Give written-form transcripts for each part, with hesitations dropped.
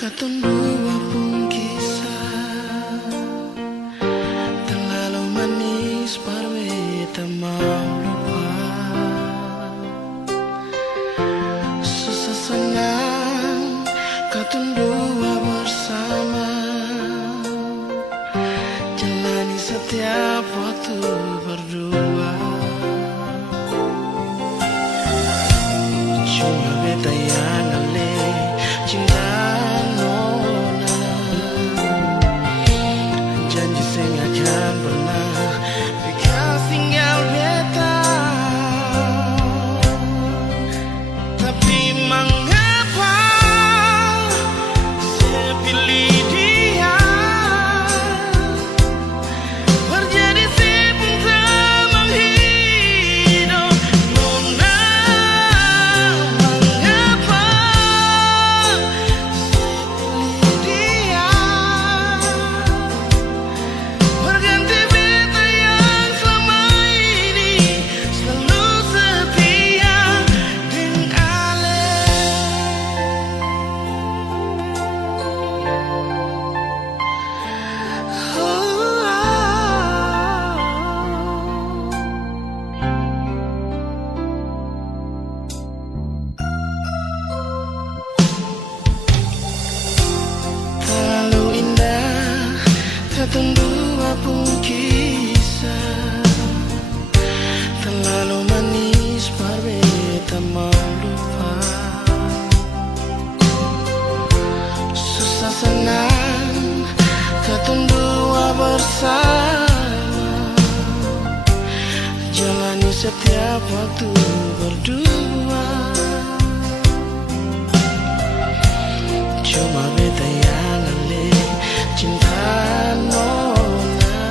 Katong dua pun kisah terlalu manis parwe tak mau lupa. Susah senang katong dua bersama, jalani setiap waktu berdua. Cuma beta yang ale cinta nona, janji saya akan pernah bekas tinggal beta. Tapi mengapa saya pilih dia, terjadi si pun tak menghidup nona. Mengapa saya pilih dia, berganti beta yang selama ini selalu setia dengan Ale. Terlalu indah katong dua pun kisah, terlalu manis parwe tak mau lupa. Susah senang katong dua bersama, jalani setiap waktu berdua. Cuma beta yang ale cinta nona,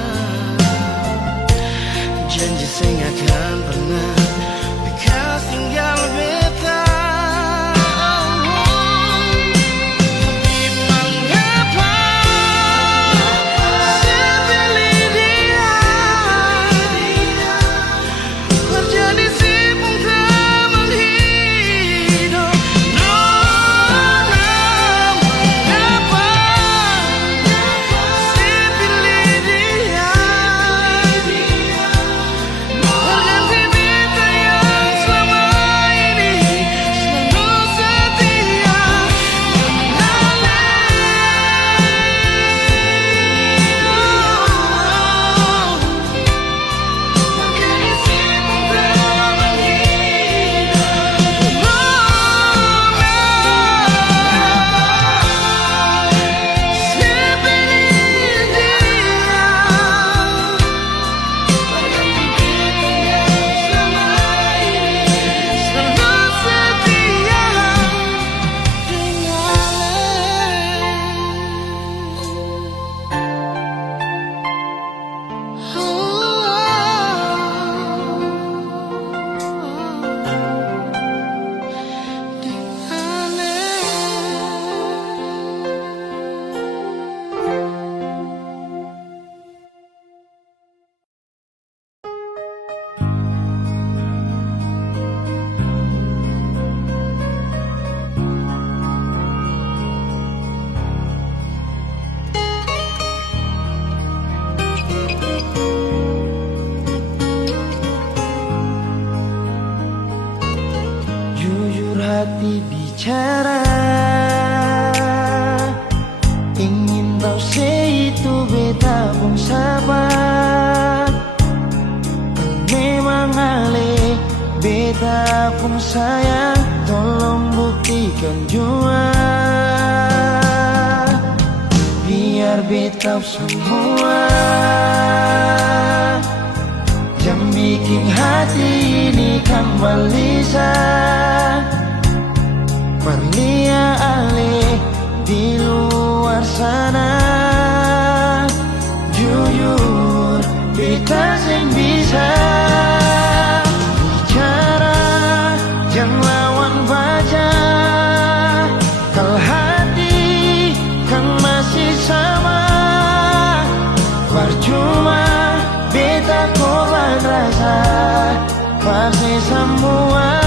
janji saya akan pernah bekas tinggal beta. Tapi mengapa saya pilih dia, terjadi si pun tak menghidup nona. Mengapa saya pilih dia, berganti beta yang selama ini selalu setia dengan jujur hati bicara, ingin tahu itu beta pun sabar. Memang Ale beta pun sayang, tolong buktikan jua, biar beta semua yang bikin hati ini kembali Perlia Ale di luar sana. Jujur beta sing bisa bicara, yang lawan baca. Kalau hati kan masih sama, percuma beta korban rasa pasti semua.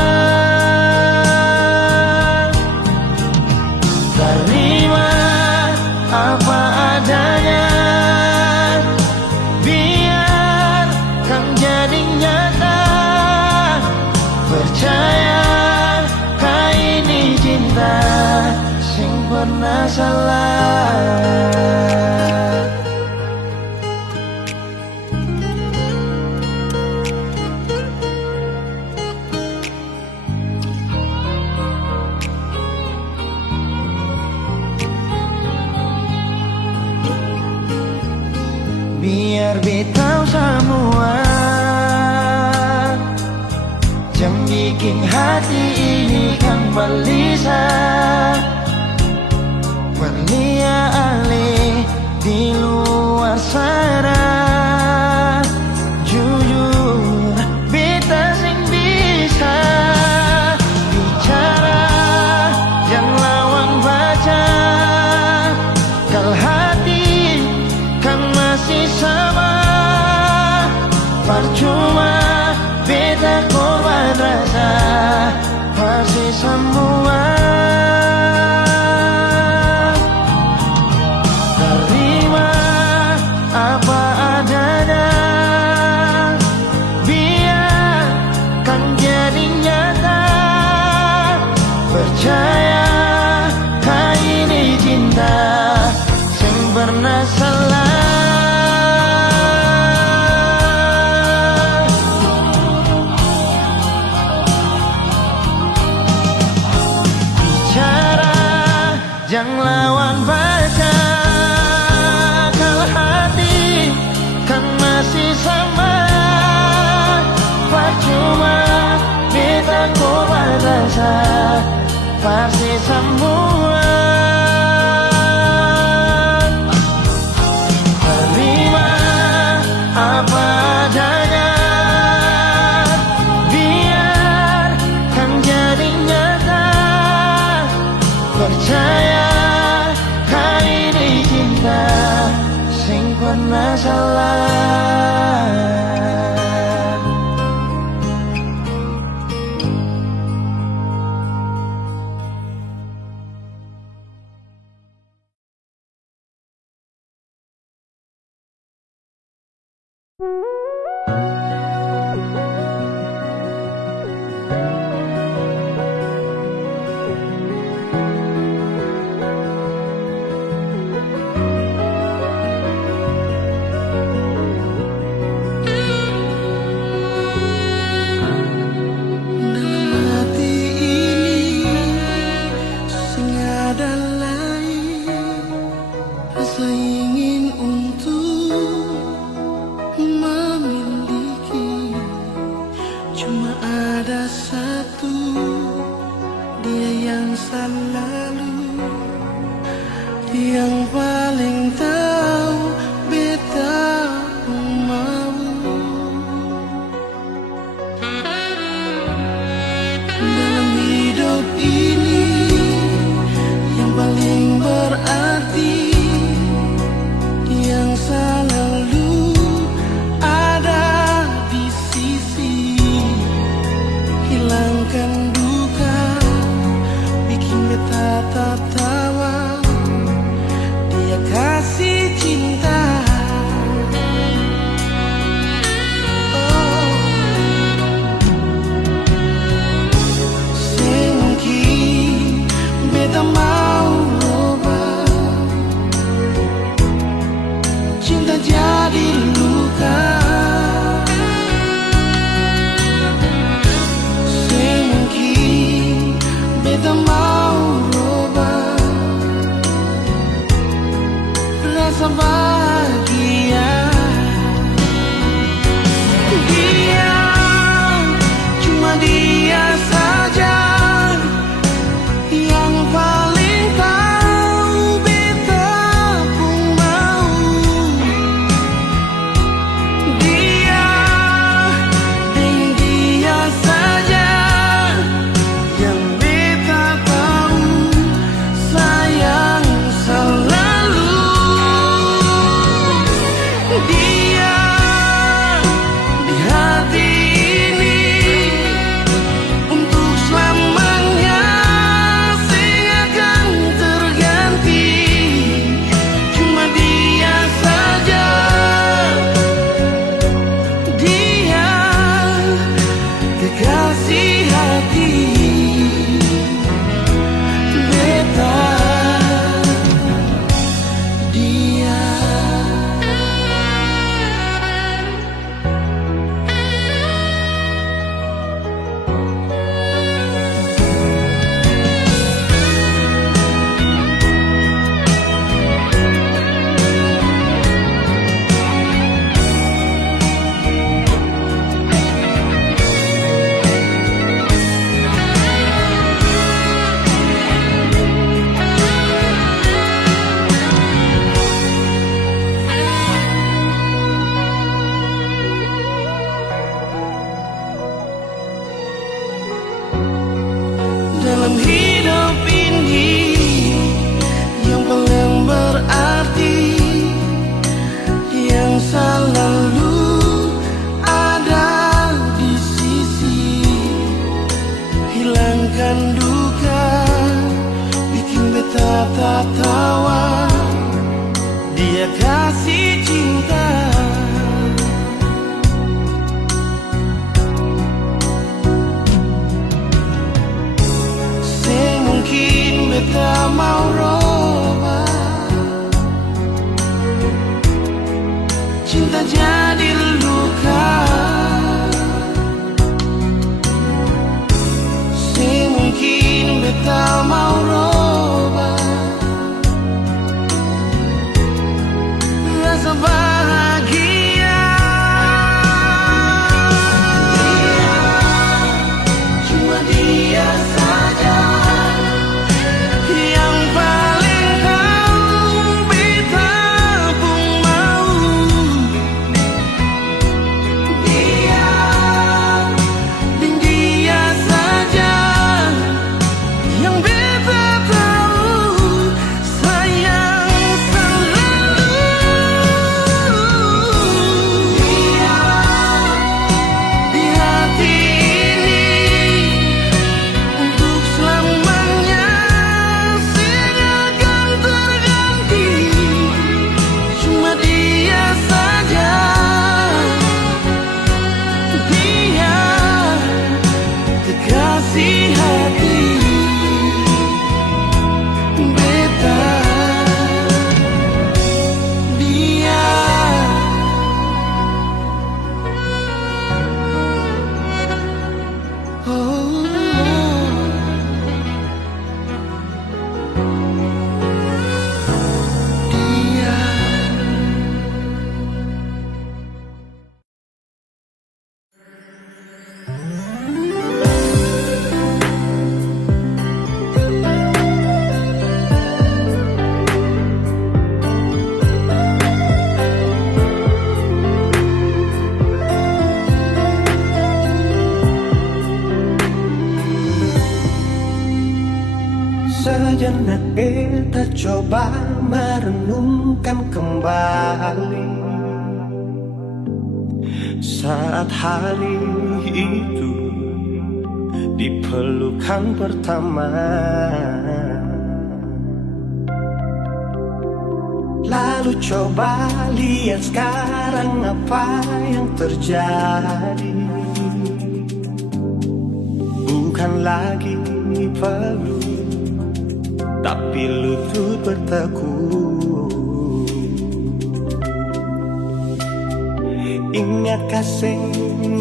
Terima pernah salah. Biar betau semua yang bikin hati ini kan gelisah, berlian-lian di luar sana. Jujur beta sing bisa bicara yang lawan baca, kal hati kan masih sama. Percuma beta korban rasa pasti semua. Terima apa adanya, biar kan jadi nyata. Percaya kali ini cinta sing pernah salah. Jangan lawan baca, kalau hati kan masih sama. Percuma beta korban rasa pasti semua. Terima apa adanya, biar kan jadi nyata. Percaya sing pernah salah. Yang paling tahu beta mau. Dalam hidup ini yang paling berarti, yang selalu ada di sisi. Hilangkan duka, bikin beta tertawa. Dia kasih cinta. Oh, semungkin beta mau ubah cinta jadi luka. Semungkin beta mau rasa bahagia. Dia, cuma dia saja yang paling tahu beta pun mau. Dia, dan dia saja yang beta tahu sayang selalu. bertatap tawa, dia kasih cinta. Semungkin beta mau roba, cinta jadi luka. Semungkin beta mau roba rasa bahagia. Dia, cuma dia saja yang paling tahu beta pun mau. Dia, dan dia saja yang beta tahu sayang selalu. Dia di hati ini untuk selamanya seakan terganti. Cuma dia saja, dia kekasih hati beta. Dia oh, dia. Sejenak kita coba merenungkan kembali saat hari itu di pelukan pertama. Lalu coba lihat sekarang apa yang terjadi. Bukan lagi peluk, tapi lutut bertekuk. Ingat kasih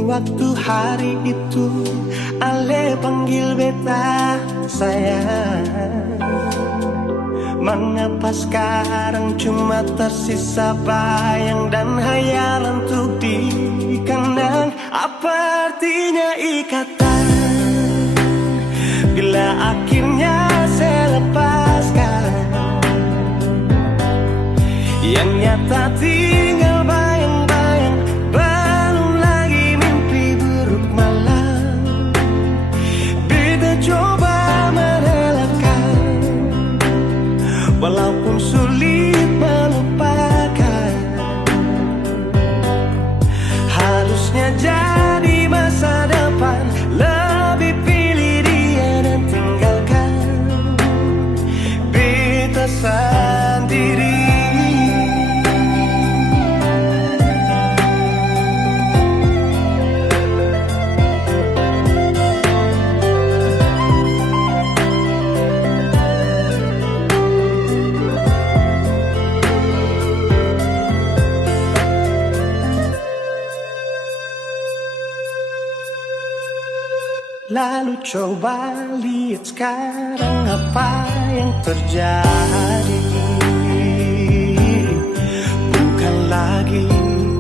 waktu hari itu Ale panggil beta sayang. Mengapa sekarang cuma tersisa bayang dan hayalan untuk dikenang? Apa artinya ikatan bila akhirnya saya lepaskan? Yang nyata tinggal bayang-bayang, belum lagi mimpi buruk malam. Beta coba merelakan, walaupun sulit melupakan. Harusnya jadi masa depan, lebih pilih dia dan tinggalkan beta sendiri. Lalu coba lihat sekarang apa yang terjadi. Bukan lagi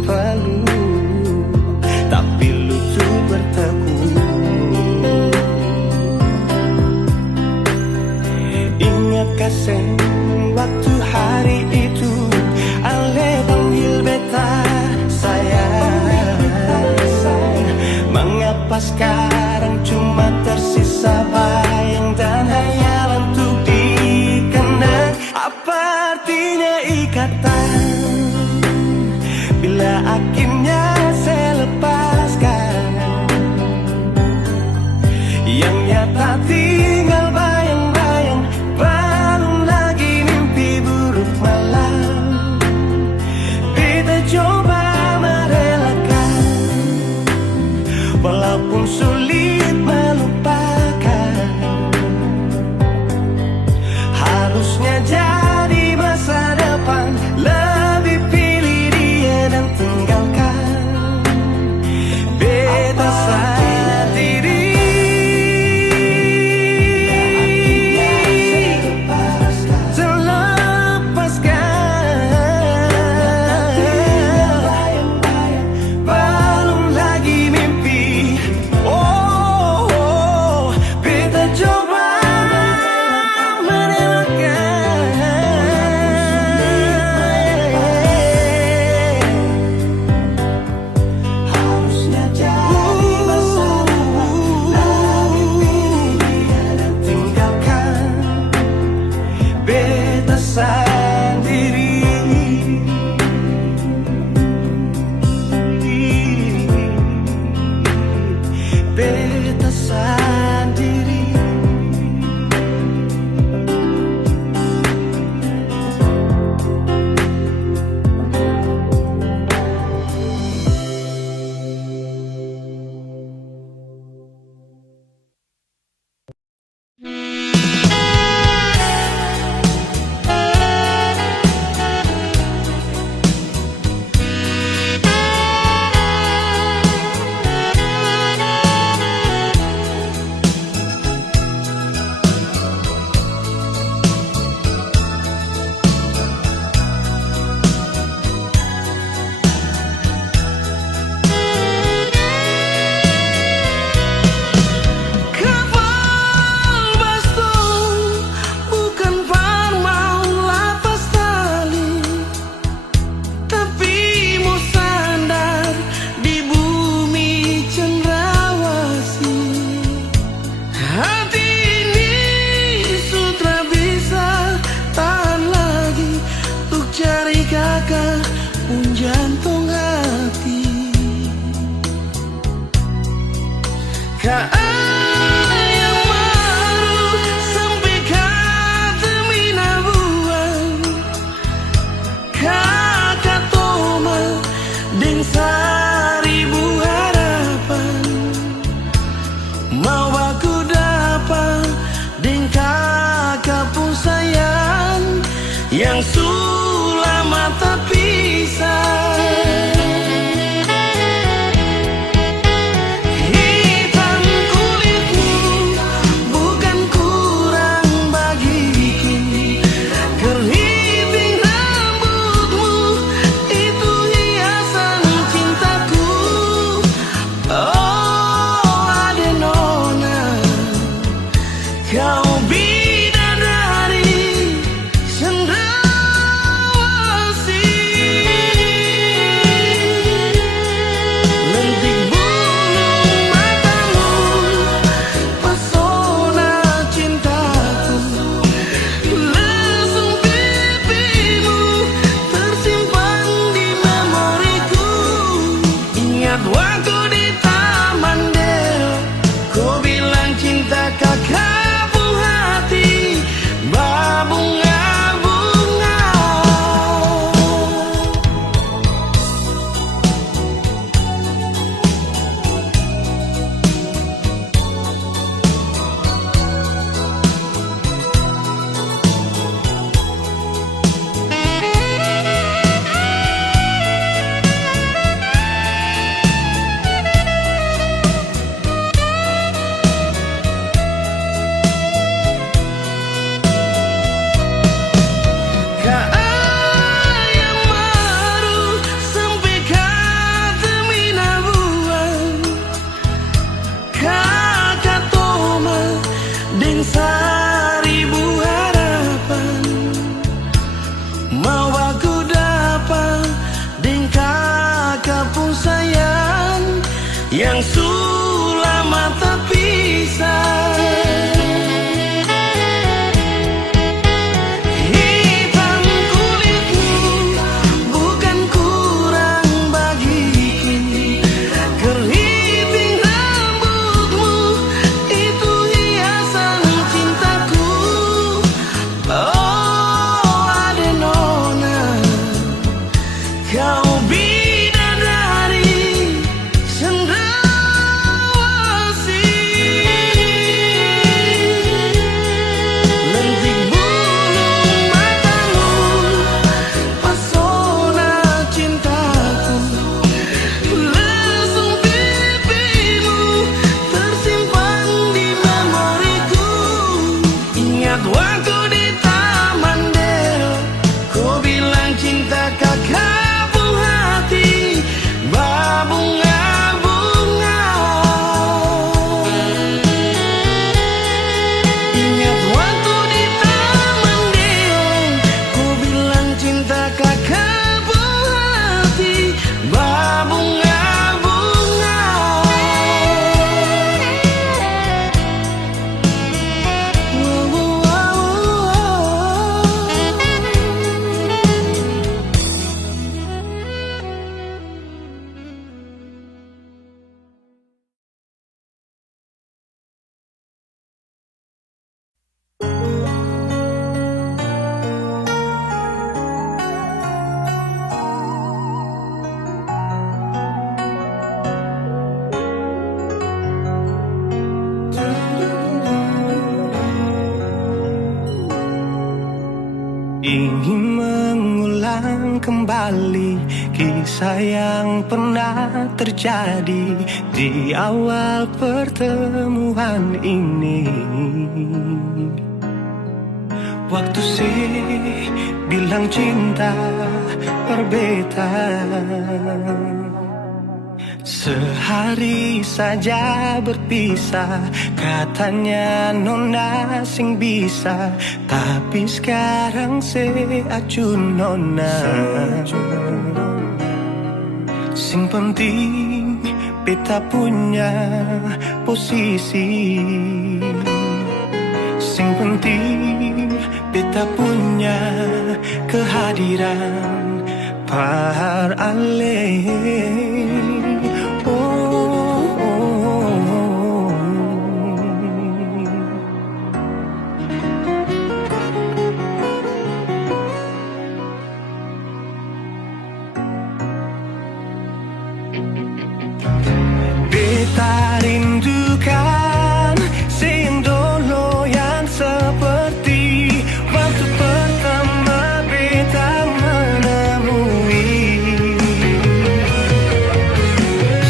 peluk, tapi lutut bertekuk. Ingat kasih waktu hari itu Ale panggil beta sayang. Mengapa sekarang cuma tersisa bayang dan hayalan untuk dikenang? Apa artinya ikatan bila akhirnya saya lepaskan? Yang nyata tinggal bayang-bayang, belum Ingat waktu di Taman Dero, kau bilang cinta kakak buah hati, berbunga-bunga. Ingat waktu di Taman Dero, kau bilang cinta kakak buah hati, berbunga-bunga. Ingin mengulang kembali kisah yang pernah terjadi di awal pertemuan ini. Waktu bilang cinta berbeda, sehari saja berpisah, katanya nona sing bisa, tapi sekarang seacun nona. Sing penting beta punya posisi, sing penting beta punya kehadiran par ale. Beta rindukan sing dulu yang seperti waktu pertama beta menemui.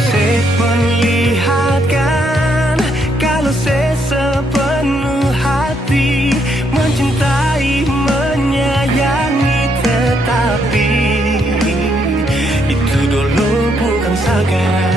Seperlihatkan kalau sepenuh hati mencintai, menyayangi, tetapi itu dulu bukan sekarang.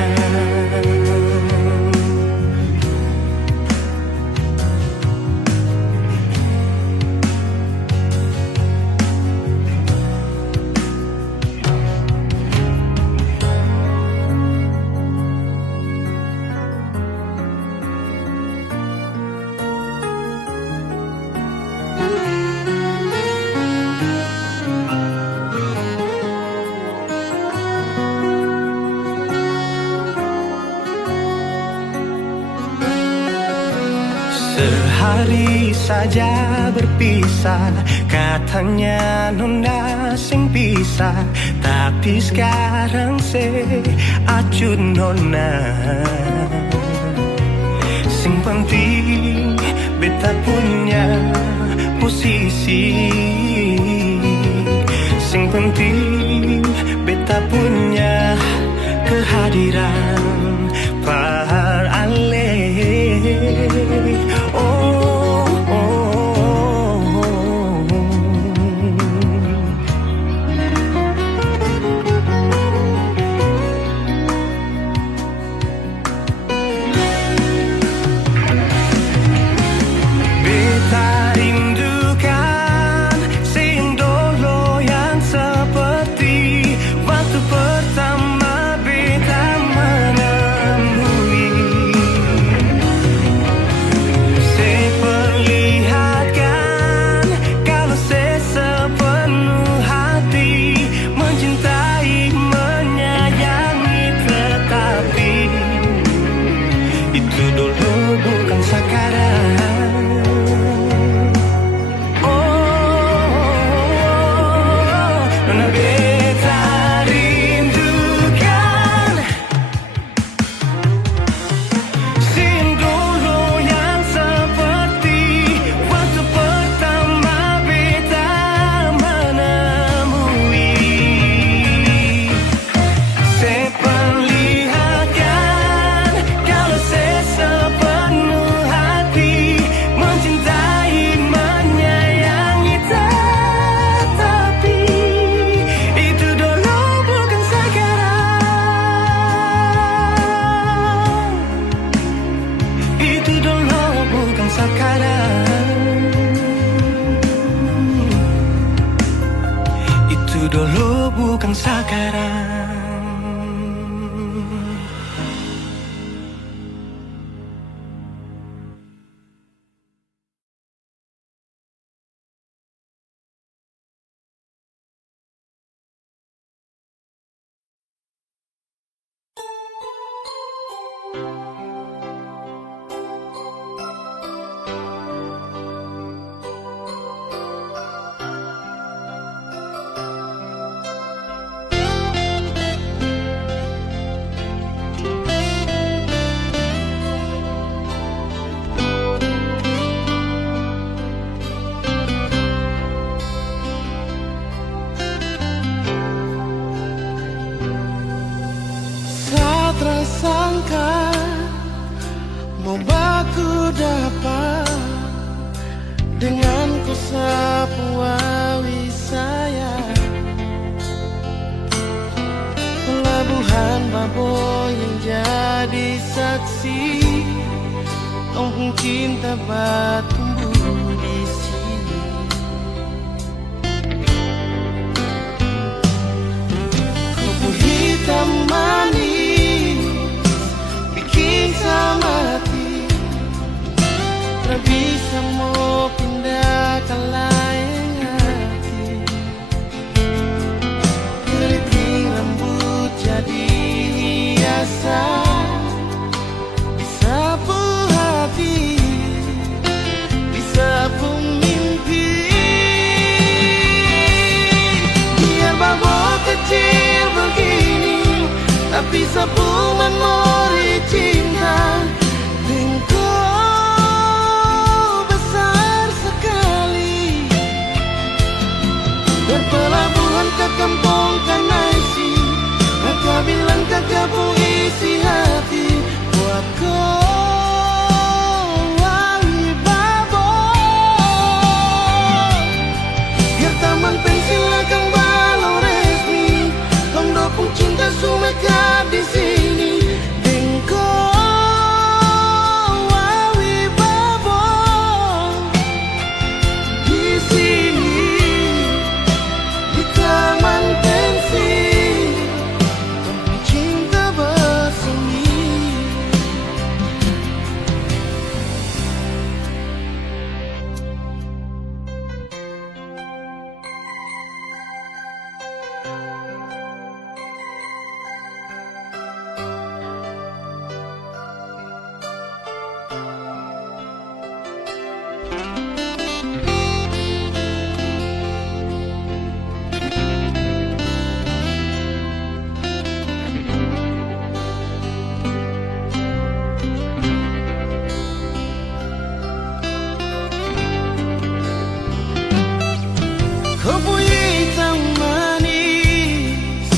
Sehari saja berpisah, katanya nona sing pisah, tapi sekarang seacun nona. Sing penting beta punya posisi, sing penting beta punya kehadiran par ale. Beta rindukan sekarang. Sangka mau baku dapat dengan ku sapu awi saya pelabuhan Babo yang jadi saksi Ongkong cinta tumbuh di sini. Kupu hitam manis sama hati, tak bisa mau pindah ke lain hati. Keriting rambut jadi hiasan, disapu hati, disapu mimpi. Biar Babo kecil begini, tapi sapu memori cinta. Engkau besar sekali, berpelabuhan ke kampung Kanaisi. Kakak bilang kakak isi hati buat kau wali Babo. Biar taman pensil akan balau resmi, kau dukung cinta sumekat di sini. Kupu hitam manis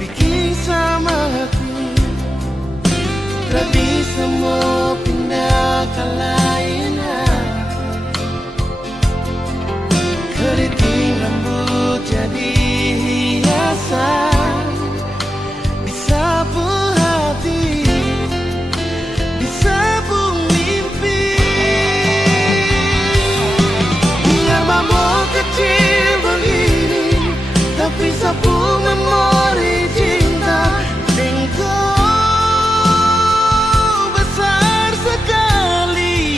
bikin sama hati, tak bisa mau pindah ke lain hati. Keriting rambut jadi hiasan, disapu hati, disapu mimpi. Biar Babo kecil begini, tapi sapu memori cinta. Engkau besar sekali,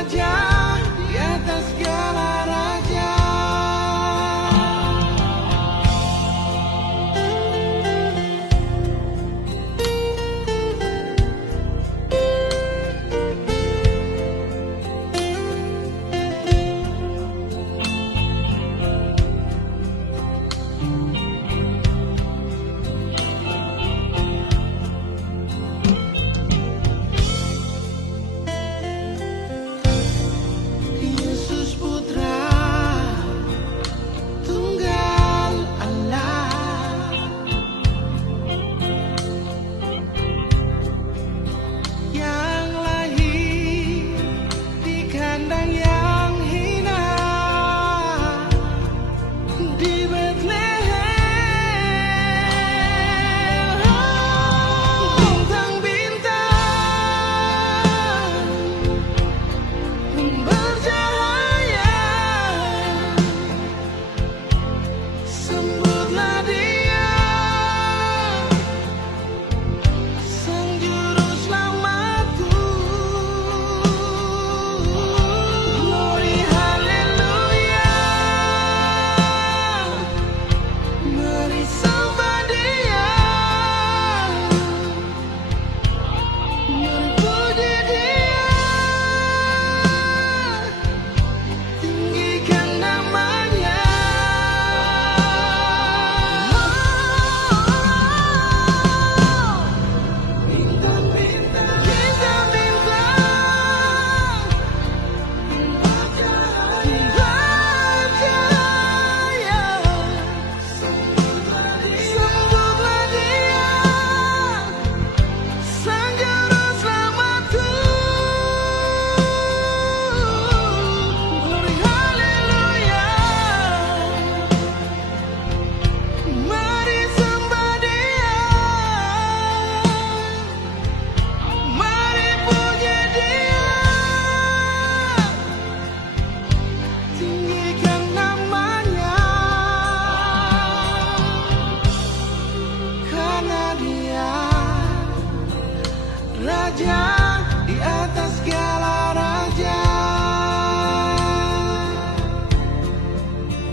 raja di atas segala raja. Yesus Putra Tunggal Allah, yang lahir di kandang yang hina di Bethlehem. Bintang-bintang bercahaya, sambutlah Dia, Sang Juru Selamatku. Glory haleluya, mari sembah Dia, mari puji Dia, tinggikan namanya. Bintang-bintang bercahaya, sambutlah Dia, Sang Juru Selamatku. Glory haleluya, mari sembah Dia, mari puji Dia, tinggikan namanya. Karena Dia Raja di atas segala raja.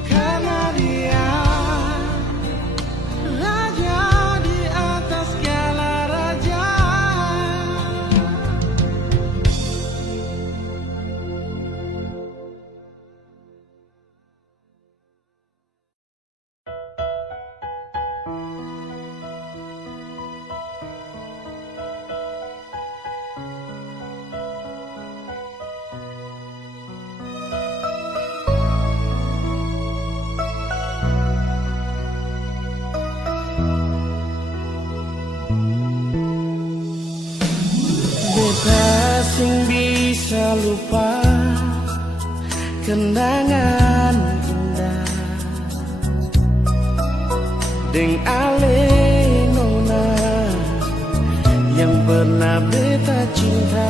Karena Dia Raja di atas segala raja. Beta sing bisa lupa kenangan indah deng ale nona yang pernah beta cinta.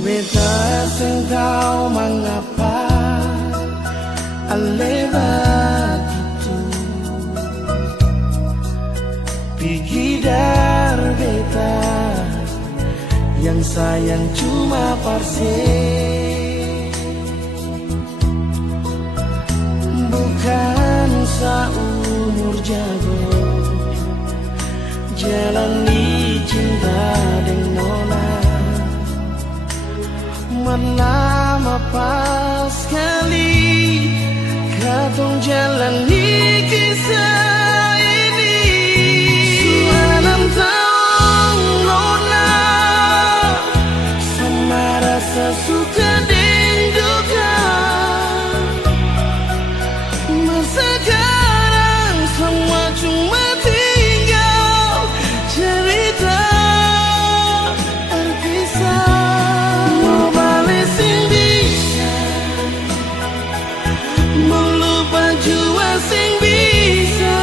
Beta sing tahu mengapa ale begitu pigidar beta yang sayang cuma parse, bukan seumur jago jalani cinta dengan nona. Melama pas sekali katong jalani kisah ini. Sudah 6 tahun nona, sama rasa suka dan duka. Sekarang semua cuma tinggal cerita terpisah. Mau balik sing bisa, melupa jua sing bisa.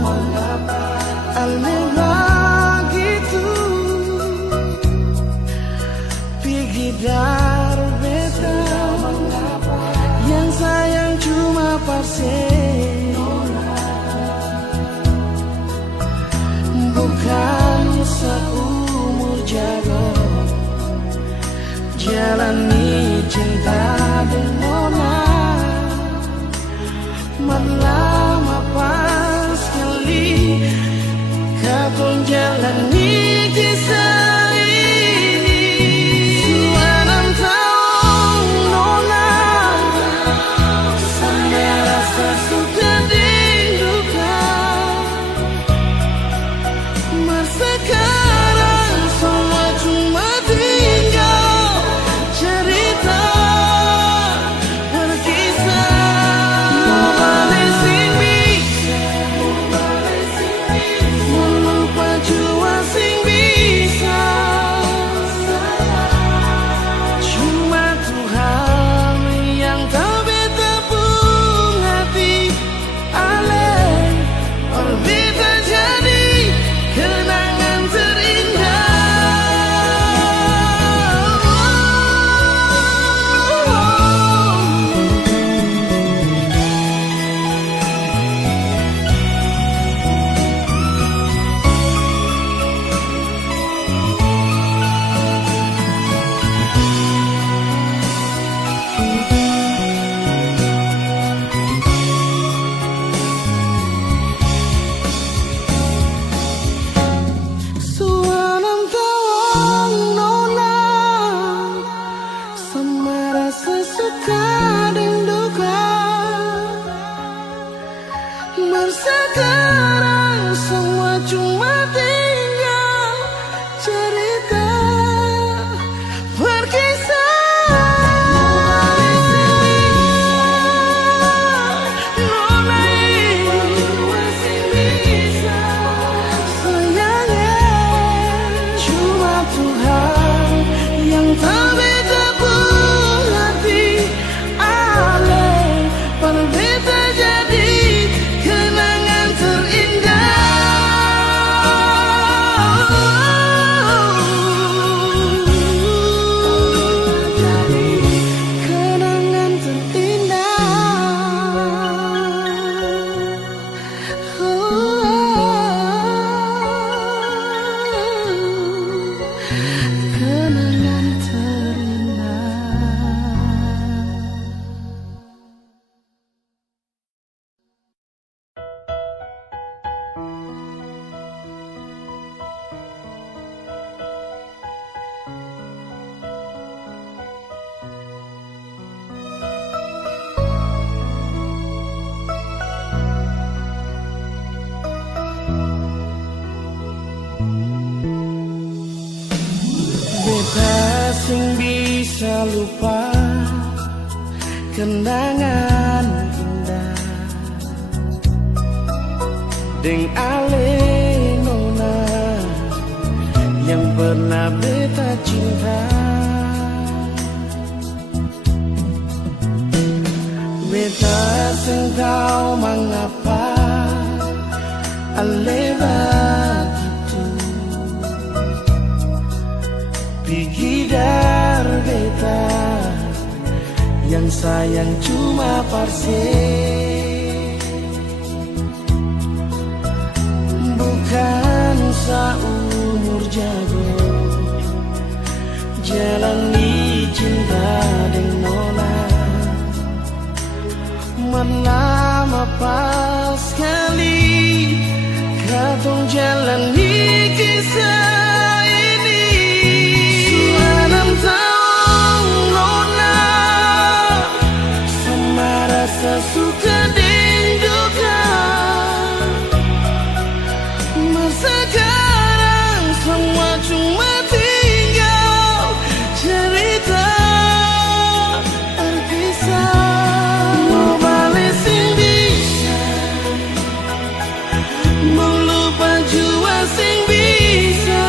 mengapa aneh begitu pergi dari beta yang sayang cuma pasien bukan seumur jago jalani cinta dengan lama pas sekali kau jalani kisah ini sudah 6 tahun nona sampai rasa sudah didukan masa sekarang semua cuma tinggal cerita sekarang semua cuma tinggal cerita berkisah nona masih bisa sayangnya cuma Tuhan yang tak beda pun hati ale berbeda jadi beta sing bisa lupa kenangan indah deng ale nona yang pernah beta cinta beta sing tahu mengapa ale begitu pergi dari beta yang sayang cuma parse bukan seumur jago jalani cinta dengan nona lama pas sekali kau jalani kisah ini sudah 6 tahun nona sama rasa suka dan duka masa sekarang semua cuma tinggal cerita terpisah mau balik sing bisa mau lupa jua sing bisa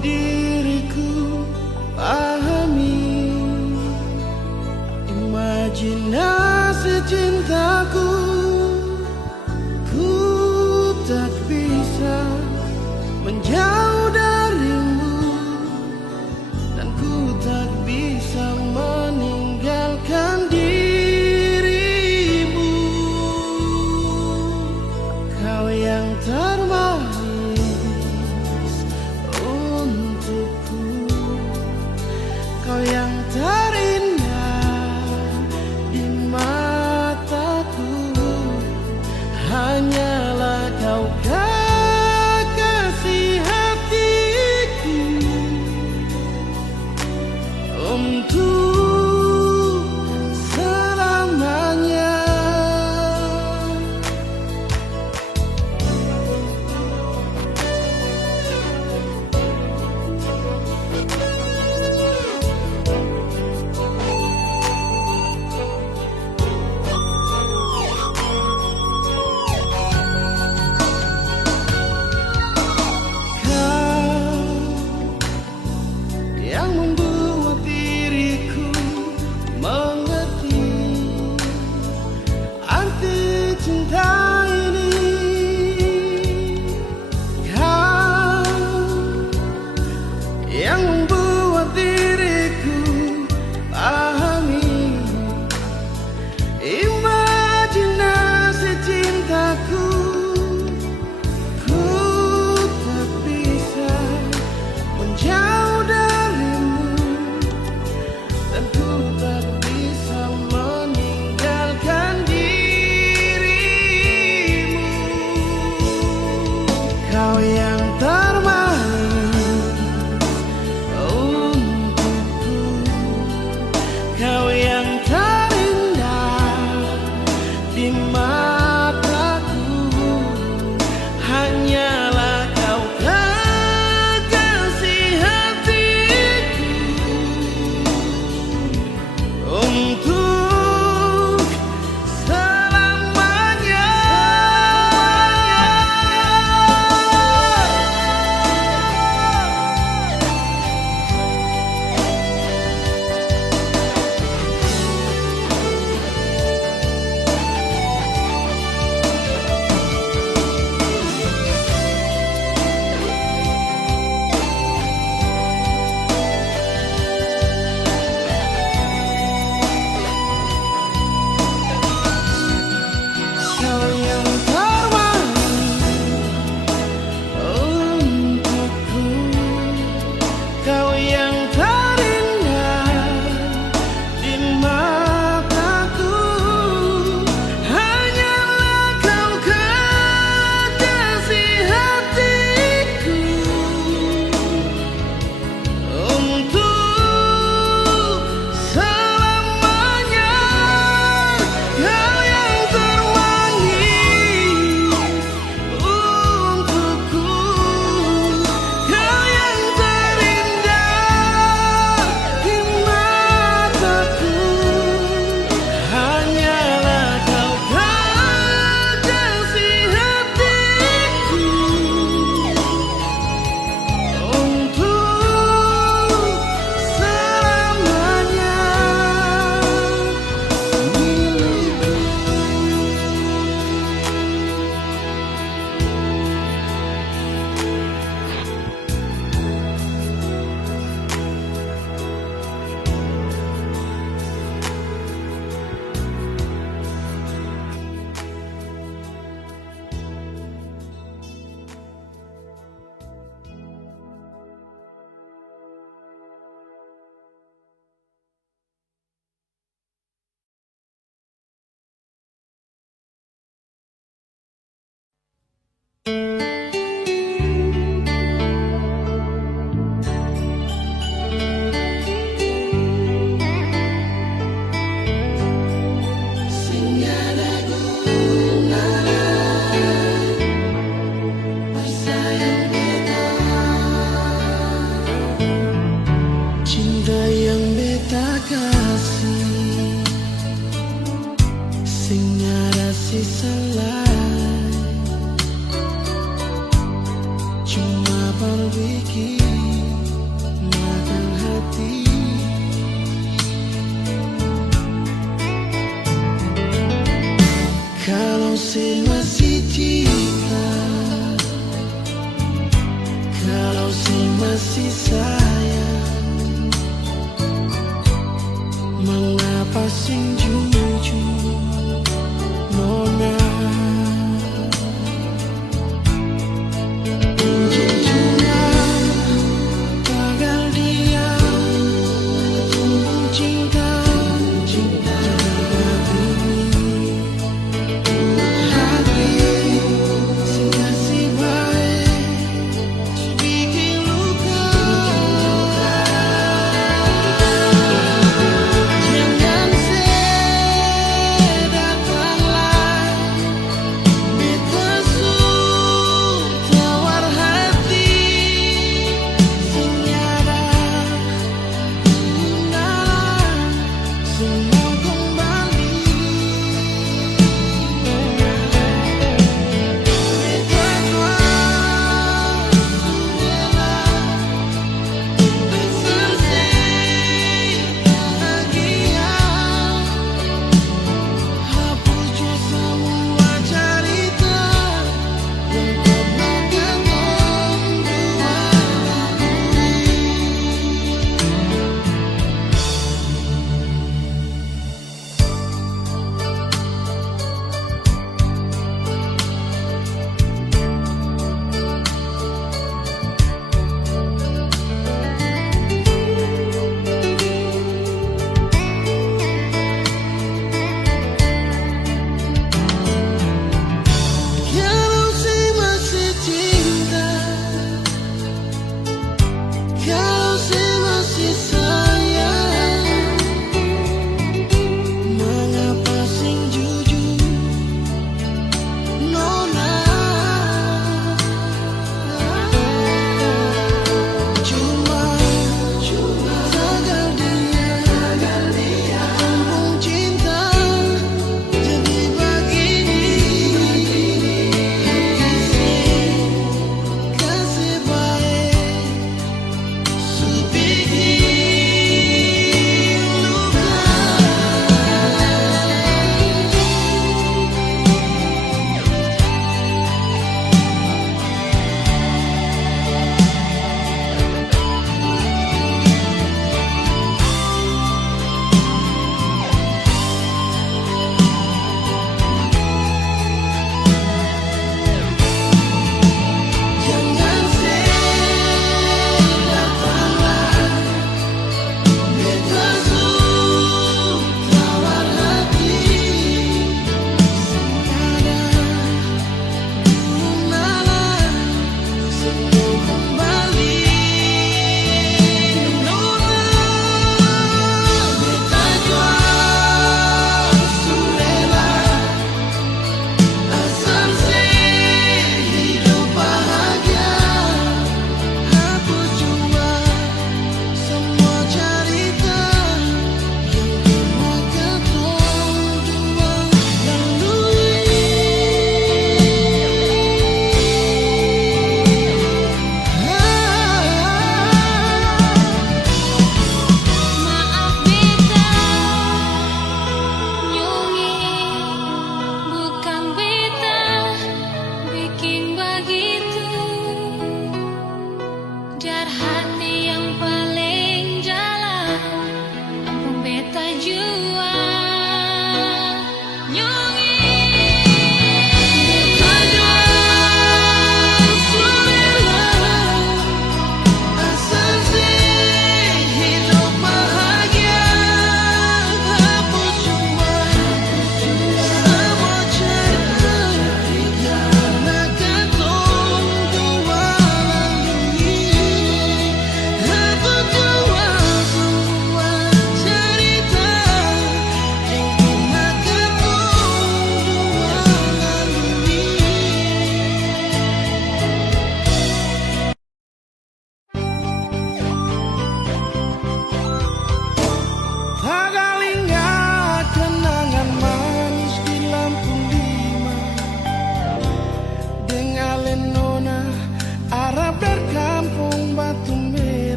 diriku pahami imajinasi cintaku. Ku tak bisa menjauh darimu, dan ku tak bisa meninggalkan dirimu. Kau yang termanis untukku, kau yang terindah di mataku. Hanyalah kau kekasih hatiku, untuk selamanya. Yang membuat diriku mengerti arti cinta ini. Kau yang membuat diriku pahami imajinasi cintaku. Ku tak bisa menjauh darimu, dan ku tak bisa meninggalkan dirimu. Kau yang termanis untukku, kau yang terindah di mataku. Hanyalah kau kekasih hatiku, untuk selamanya. Kau yang termanis untukku, kau yang terindah di mataku. Hanyalah kau kekasih hatiku, untuk selamanya. Kau yang termanis untukku, kau yang terindah di mataku. Hanyalah kau kekasih hatiku, untuk selamanya milikku. Cinta yang beta kasih, sing ada sisa lain, cuma baru bikin saya masih cinta, kalau saya masih sayang, mengapa sing jujur nona? Jujurnya gagal diam, tumpung cinta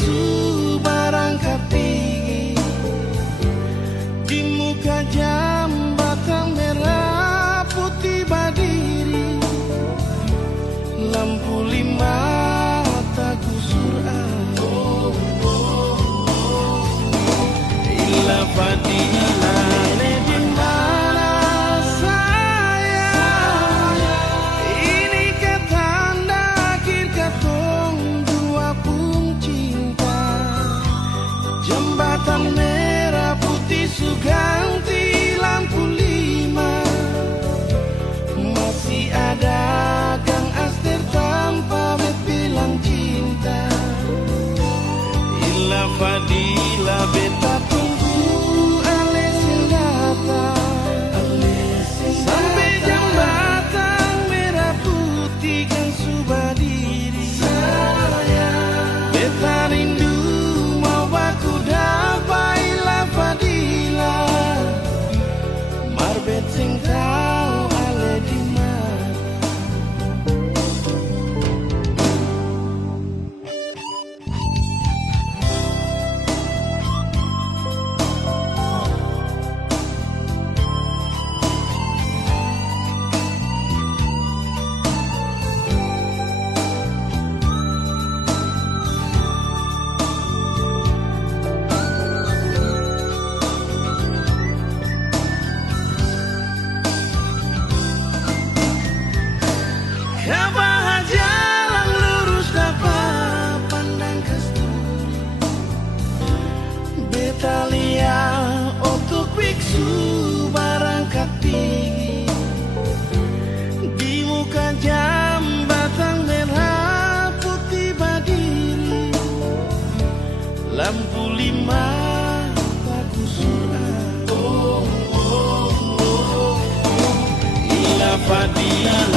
biksu berangkat tinggi di muka jambatan merah putih berdiri, lampu lima tak gusur Ila Fadila di mana saya? Ini ketanda akhir katong dua pun cinta. Jembatan merah putih suganti lampu lima, masih ada Kang Aster tanpa bilang cinta. Ila Fadila beta tunggu Alesin datang, sampai jembatan merah putih kan sudah diri. Beta rindu mau baku dapat Ila Fadila, marbet sing tau ale di mana. Kabah jalan lurus dapat pandang kasturi, Betalia untuk biksu berangkat tinggi di muka jambatan merah putih berdiri, lampu lima tak gusur Ila Fadila